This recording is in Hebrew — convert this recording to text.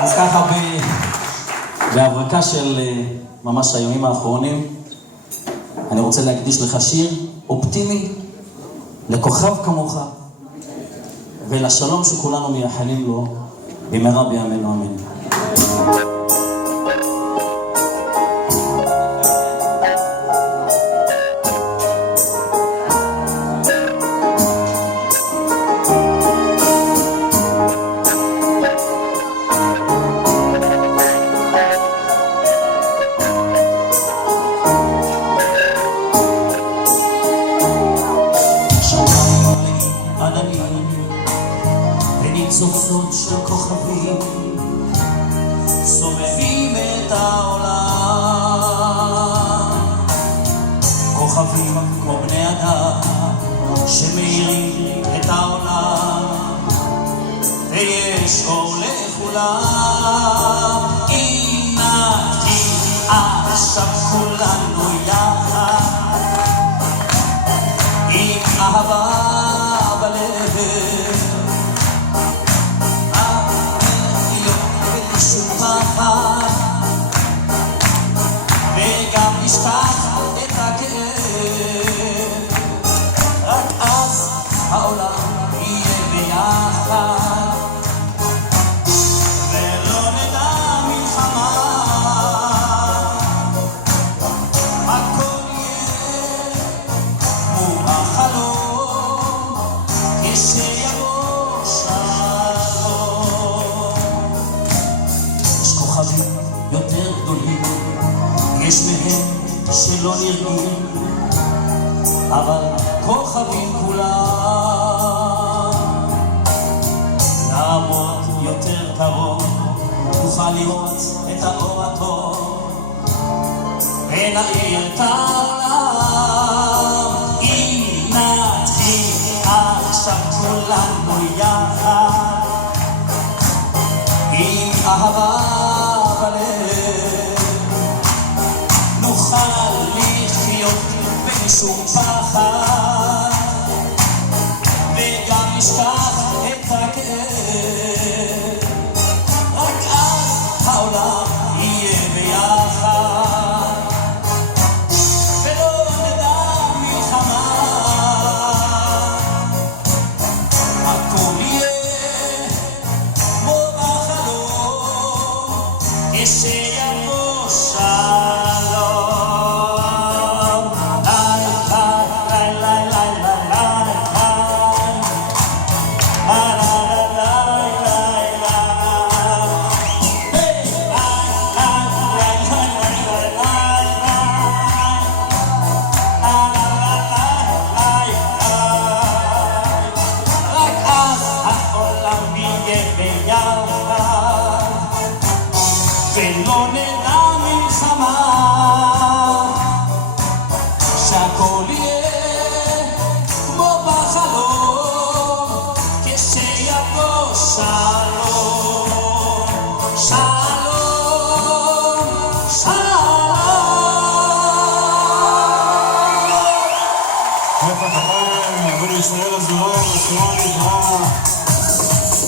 אז ככה בהברקה של ממש הימים האחרונים, אני רוצה להקדיש לך שיר אופטימי, לכוכב כמוך, ולשלום שכולנו מייחלים לו, במהרה בימינו אמן. ניצוצות של כוכבים סובבים את העולם, כוכבים כמו בני אדם שמאירים את העולם, ויש אור לכולם. אם נתחיל עכשיו כולנו יחד עם אהבה בלב, וגם נשכח את הכאב, רק אז העולם יהיה ביחד ולא נדע מלחמה. הכל יהיה כמו החלום כשיבוא שלום. יש כוכבים יותר גדולים, יש מהם שלא נראים, אבל כוכבים כולם. נעמוד יותר קרוב, נוכל לראות את האור הטוב ונאיר את העולם. אם נתחיל עכשיו כולנו יחד עם אהבה בלב, נוכל לחיות בלי שום פחד וגם נשכח את הכאב, רק אז העולם יהיה ביחד ולא נדע מלחמה. הכל יהיה כמו בחלום כשיבוא שלום. ולא נדע מלחמה, שהכל יהיה כמו בחלום כשיבוא שלום. שלום, שלום. איפה אתה חיים? אבנו ישראל הזוהר, השמונה נברא.